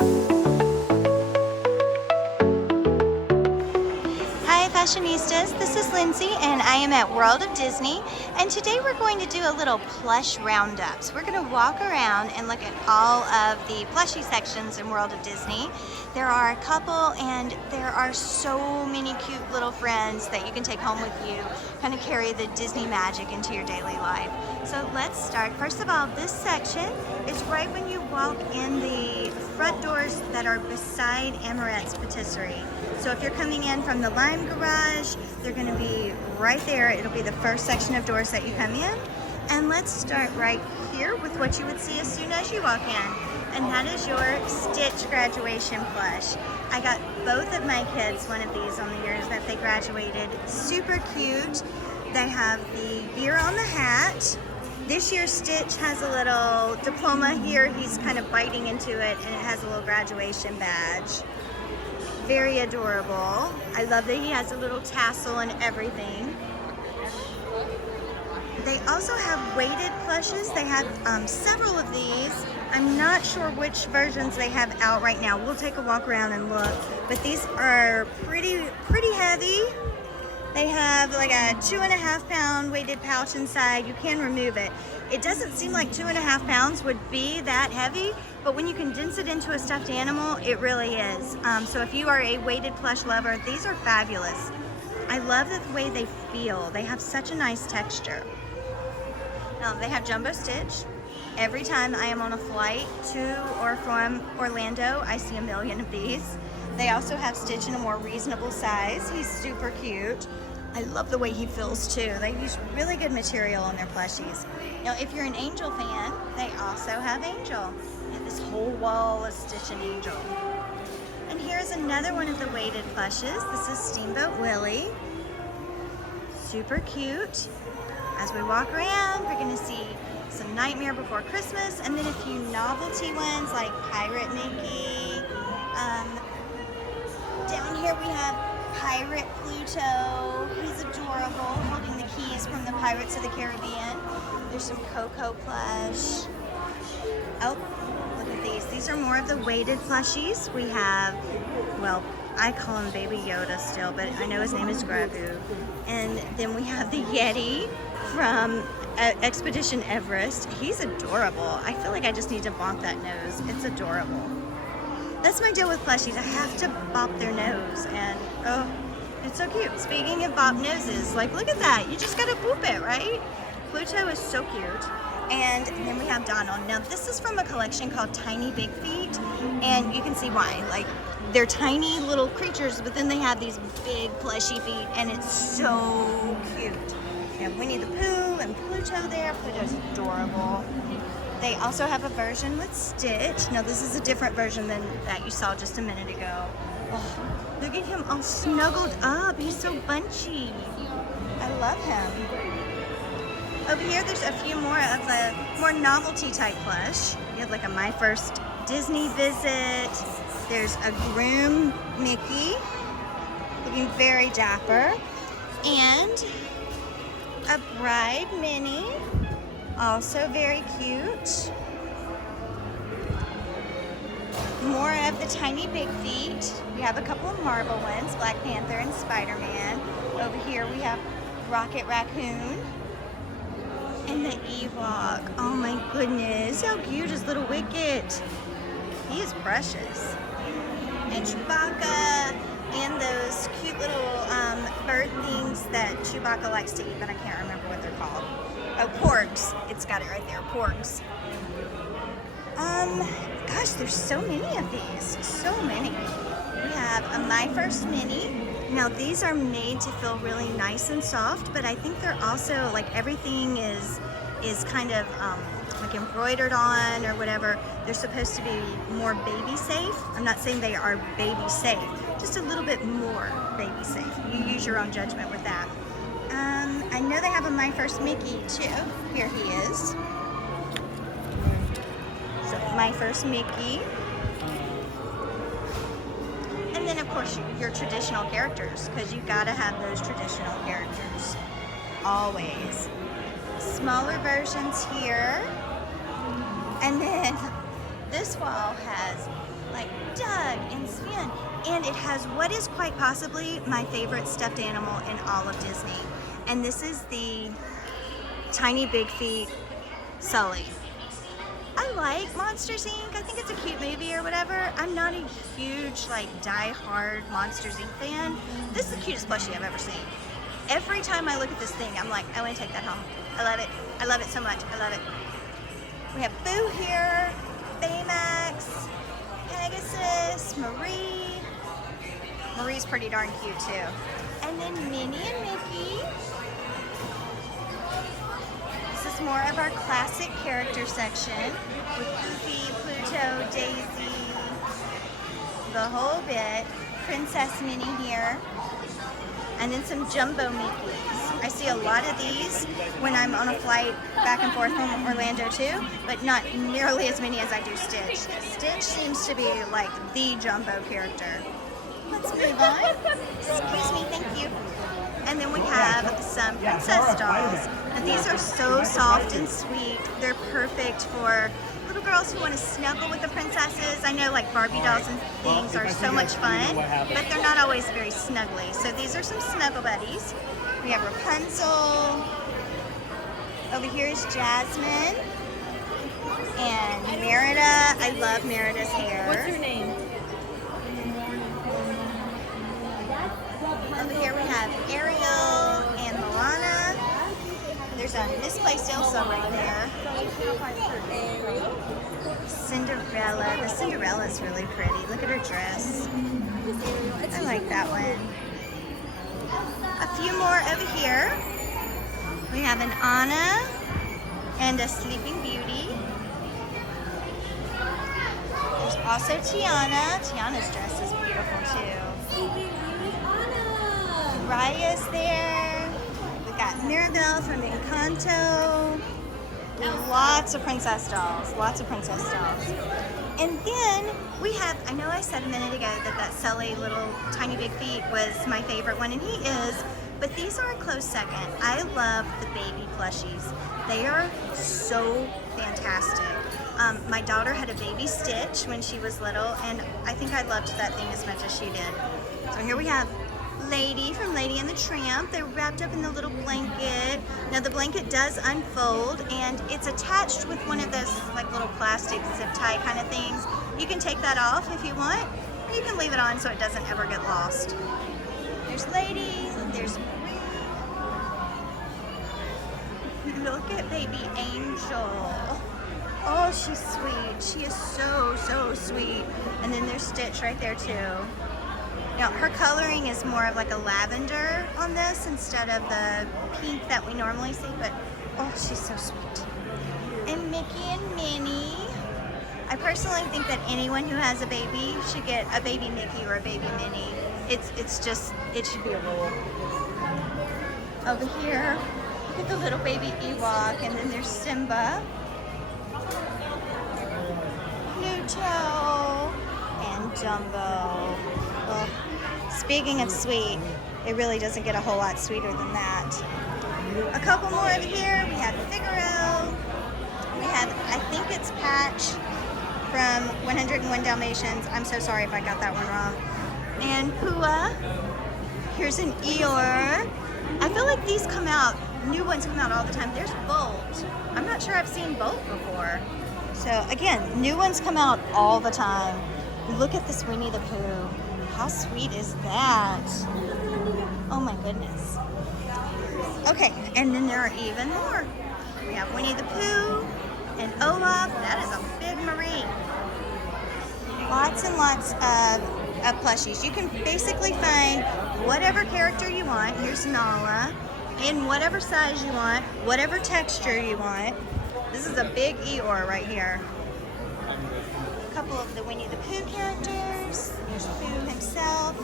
Hi fashionistas, this is Lindsay and I am at World of Disney, and today we're going to do a little plush roundups. We're going to walk around and look at all of the plushie sections in World of Disney. There are a couple and there are so many cute little friends that you can take home with you, kind of carry the Disney magic into your daily life. So let's start. First of all, this section is right when you walk in the front doors that are beside Amarette's Patisserie. So if you're coming in from the Lime Garage, they're going to be right there. It'll be the first section of doors that you come in. And let's start right here with what you would see as soon as you walk in. And that is your Stitch graduation plush. I got both of my kids one of these on the years that they graduated. Super cute. They have the year on the hat. This year Stitch has a little diploma here. He's kind of biting into it, and it has a little graduation badge. Very adorable. I love that he has a little tassel and everything. They also have weighted plushes. They have several of these. I'm not sure which versions they have out right now. We'll take a walk around and look. But these are pretty heavy. They have like a 2.5 pound weighted pouch inside. You can remove it. It doesn't seem like 2.5 pounds would be that heavy, but when you condense it into a stuffed animal, it really is. So if you are a weighted plush lover, these are fabulous. I love the way they feel. They have such a nice texture. They have Jumbo Stitch. Every time I am on a flight to or from Orlando, I see a million of these. They also have Stitch in a more reasonable size. He's super cute. I love the way he feels too. They use really good material on their plushies. Now, if you're an Angel fan, they also have Angel. They have this whole wall of Stitch and Angel. And here's another one of the weighted plushes. This is Steamboat Willie. Super cute. As we walk around, we're gonna see some Nightmare Before Christmas, and then a few novelty ones like Pirate Mickey. Down here we have Pirate Pluto. He's adorable, holding the keys from the Pirates of the Caribbean. There's some Coco plush. Oh, look at these. These are more of the weighted plushies. We have, well, I call him Baby Yoda still, but I know his name is Grogu. And then we have the Yeti from Expedition Everest. He's adorable. I feel like I just need to bonk that nose. It's adorable. That's my deal with plushies. I have to bop their nose, and oh, it's so cute. Speaking of bop noses, like look at that. You just gotta boop it, right? Pluto is so cute. And then we have Donald. Now this is from a collection called Tiny Big Feet, and you can see why. Like they're tiny little creatures, but then they have these big plushy feet, and it's so cute. We have Winnie the Pooh and Pluto there. Pluto's adorable. They also have a version with Stitch. Now this is a different version than that you saw just a minute ago. Oh, look at him all snuggled up. He's so bunchy. I love him. Over here there's a few more of the more novelty type plush. You have like a My First Disney Visit. There's a groom Mickey, looking very dapper. And a bride Minnie. Also very cute. More of the Tiny Big Feet. We have a couple of Marvel ones, Black Panther and Spider-Man. Over here we have Rocket Raccoon and the Ewok. Oh my goodness, how cute is little Wicket. He is precious. And Chewbacca and those cute little bird things that Chewbacca likes to eat, but I can't remember what they're called. Oh, porks. It's got it right there, porks. Gosh, there's so many of these. So many. We have a My First Mini. Now these are made to feel really nice and soft, but I think they're also like everything is kind of like embroidered on or whatever. They're supposed to be more baby safe. I'm not saying they are baby safe, just a little bit more baby safe. You use your own judgment with that. I know they have a My First Mickey too. Here he is. So My First Mickey. And then of course your traditional characters, because you gotta have those traditional characters. Always. Smaller versions here. And then this wall has like Doug and Sven. And it has what is quite possibly my favorite stuffed animal in all of Disney. And this is the Tiny Big Feet Sully. I like Monsters Inc. I think it's a cute movie or whatever. I'm not a huge, like, die-hard Monsters Inc. fan. This is the cutest plushie I've ever seen. Every time I look at this thing, I'm like, I want to take that home. I love it. I love it so much. I love it. We have Boo here, Baymax, Pegasus, Marie. Marie's pretty darn cute too. And then Minnie and Mickey. This is more of our classic character section with Goofy, Pluto, Daisy, the whole bit. Princess Minnie here. And then some jumbo Mickeys. I see a lot of these when I'm on a flight back and forth from Orlando too, but not nearly as many as I do Stitch. Stitch seems to be like the jumbo character. Let's move on. Excuse me, thank you. And then we have some princess dolls. And these are so soft and sweet. They're perfect for little girls who want to snuggle with the princesses. I know like Barbie dolls and things are so much fun, but they're not always very snuggly. So these are some snuggle buddies. We have Rapunzel. Over here is Jasmine. And Merida. I love Merida's hair. What's her name? Over here we have Ariel and Moana. There's a misplaced Elsa right there. Cinderella. The Cinderella is really pretty. Look at her dress. I like that one. A few more over here. We have an Anna and a Sleeping Beauty. There's also Tiana. Tiana's dress is beautiful too. Sleeping Beauty Anna. Raya's there. We've got Mirabelle from Encanto. Lots of princess dolls. Lots of princess dolls. And then we have, I know I said a minute ago that Sully little Tiny Big Feet was my favorite one, and he is, but these are a close second. I love the baby plushies. They are so fantastic. My daughter had a baby Stitch when she was little, and I think I loved that thing as much as she did. So here we have Lady from Lady and the Tramp. They're wrapped up in the little blanket. Now the blanket does unfold, and it's attached with one of those like little plastic zip tie kind of things. You can take that off if you want, or you can leave it on so it doesn't ever get lost. There's Lady, there's Marie. Look at baby Angel. Oh, she's sweet. She is so, so sweet. And then there's Stitch right there too. Now, her coloring is more of like a lavender on this instead of the pink that we normally see, but oh, she's so sweet. And Mickey and Minnie. I personally think that anyone who has a baby should get a baby Mickey or a baby Minnie. It's just, it should be a rule. Over here, look at the little baby Ewok, and then there's Simba, Pluto, and Dumbo. Well, speaking of sweet, it really doesn't get a whole lot sweeter than that. A couple more over here. We have Figaro. We have, I think it's Patch from 101 Dalmatians. I'm so sorry if I got that one wrong. And Pua. Here's an Eeyore. I feel like these come out, new ones come out all the time. There's Bolt. I'm not sure I've seen Bolt before. So again, new ones come out all the time. Look at this Winnie the Pooh. How sweet is that? Oh my goodness. Okay, and then there are even more. We have Winnie the Pooh and Olaf. That is a big Marie. Lots and lots of plushies. You can basically find whatever character you want. Here's Nala. In whatever size you want, whatever texture you want. This is a big Eeyore right here. A couple of the Winnie the Pooh characters. There's Pooh himself.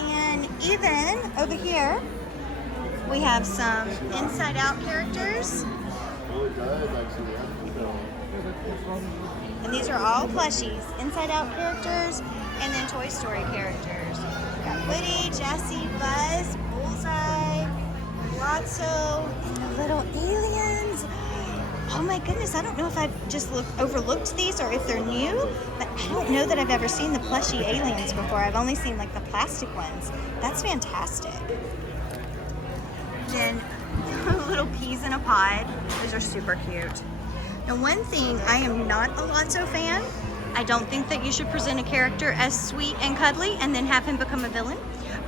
And even over here, we have some Inside Out characters. And these are all plushies. Inside Out characters and then Toy Story characters. We've got Woody, Jessie, Buzz, Bullseye, Lotso, and the little aliens. Oh my goodness, I don't know if I've just overlooked these or if they're new, but I don't know that I've ever seen the plushie aliens before. I've only seen like the plastic ones. That's fantastic. Then little peas in a pod. Those are super cute. Now one thing, I am not a Lotso fan. I don't think that you should present a character as sweet and cuddly and then have him become a villain.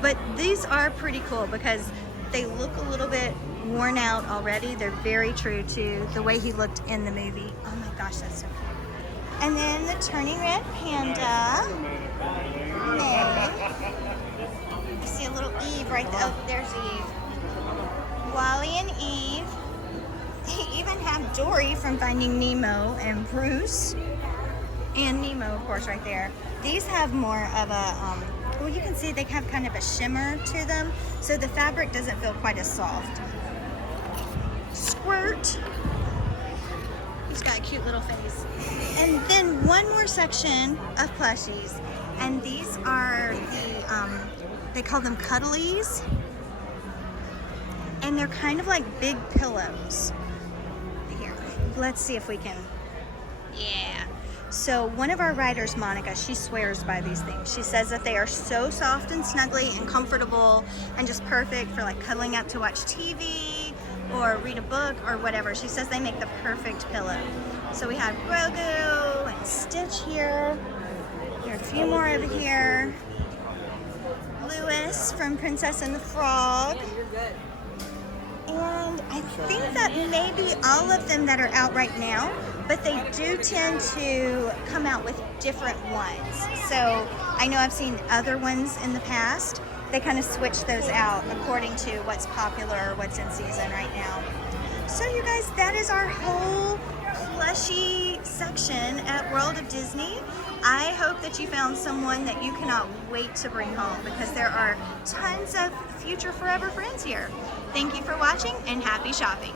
But these are pretty cool because they look a little bit worn out already. They're very true to the way he looked in the movie. Oh my gosh, that's so cute. And then the turning red panda. May. You see a little Eve right there. Oh, there's Eve. Wally and Eve. They even have Dory from Finding Nemo and Bruce. And Nemo, of course, right there. These have more of a, well, you can see they have kind of a shimmer to them, so the fabric doesn't feel quite as soft. Squirt. He's got a cute little face. And then one more section of plushies, and these are the, they call them Cuddlies, and they're kind of like big pillows. Here, let's see if we can, yeah. So one of our writers, Monica, she swears by these things. She says that they are so soft and snuggly and comfortable and just perfect for like cuddling up to watch TV or read a book or whatever. She says they make the perfect pillow. So we have Grogu and Stitch here. There are a few more over here. Lewis from Princess and the Frog. And I think that maybe all of them that are out right now, but they do tend to come out with different ones. So I know I've seen other ones in the past. They kind of switch those out according to what's popular or what's in season right now. So you guys, that is our whole plushie section at World of Disney. I hope that you found someone that you cannot wait to bring home because there are tons of future forever friends here. Thank you for watching and happy shopping.